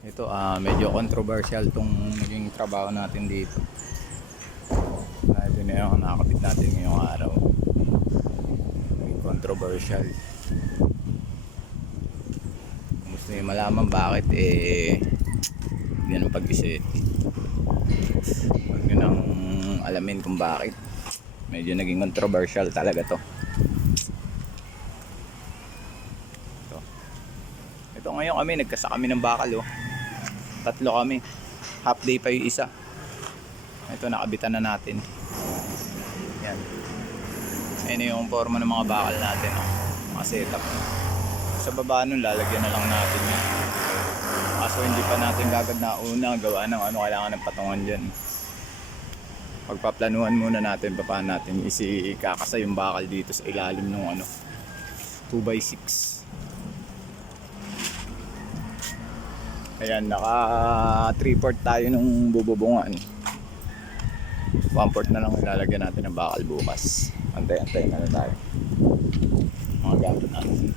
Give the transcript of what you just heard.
Ito medyo controversial tong naging trabaho natin dito. Ito na yung nakakabit natin ngayong araw. Naging controversial. Gusto nyo malaman bakit hindi nang pag-isip. Huwag nyo nang alamin kung bakit. Medyo naging controversial talaga to. Ito ngayon kami, nagkasa kami ng bakal. Tatlo kami. Half day pa yung isa. Ito, nakabitan na natin. Yan. Ayan yung forma ng mga bakal natin. Mga setup. Sa baba nun, lalagyan na lang natin yan. Kaso hindi pa natin gagad na una gawa ng kailangan ng patungan dyan. Pagpaplanuhan muna natin paano natin isikakasa yung bakal dito sa ilalim ng 2x6. Ayan, naka 3/4 tayo nung bububungan. 1/4 na lang ilalagyan natin ng bakal bukas. Antay-antay na tayo. Mga gamit natin.